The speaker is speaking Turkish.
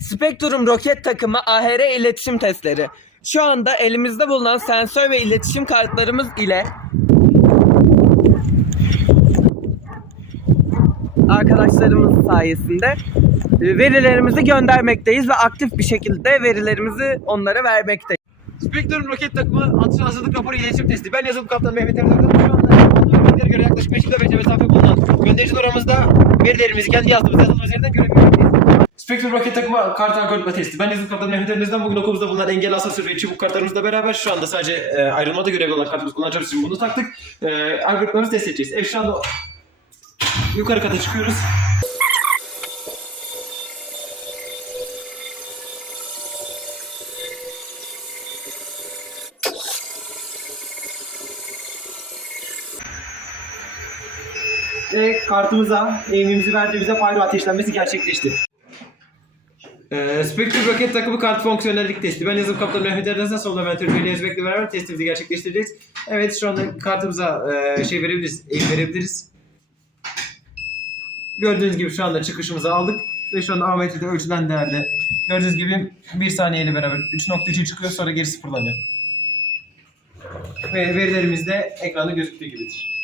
Spektrum roket takımı AHR iletişim testleri. Şu anda elimizde bulunan sensör ve iletişim kartlarımız ile arkadaşlarımız sayesinde verilerimizi göndermekteyiz ve aktif bir şekilde verilerimizi onlara vermekteyiz. Spektrum roket takımı atış hazırlık raporu iletişim testi. Ben yazılım kaptanı Mehmet Erdoğan. Şu anda roketlere göre yaklaşık 5 kilometre mesafe bulunan gönderici numaramızda verilerimizi kendi yazdığımız yazılım üzerinden görebilmekteyiz. Spektrum roket takımı kart algoritma testi. Ben yazılım kaptanı Mehmet Erdoğan. Bugün okulumuzda bulunan engel asansör ve çubuk kartlarımızla beraber şu anda sadece e, ayrılmada görevli olan kartımızı kullanacağımız için bunu taktık. E, algoritmamızı test edeceğiz. Evet şu anda yukarı kata çıkıyoruz. ve kartımıza eğimimizi verdiğimizde pyro ateşlenmesi gerçekleşti. Ee, Spectrum roket takımı kart fonksiyonellik testi. Ben yazım kaptanı Mehmet Erdoğan, solda ben Türk Veli Özbek'le beraber testimizi gerçekleştireceğiz. Evet şu anda kartımıza e, şey verebiliriz, eğim verebiliriz. Gördüğünüz gibi şu anda çıkışımızı aldık ve şu anda Ahmet'te ölçülen değerde gördüğünüz gibi 1 saniyeyle beraber 3.3 çıkıyor sonra geri sıfırlanıyor. Ve verilerimiz de ekranda gözüktüğü gibidir.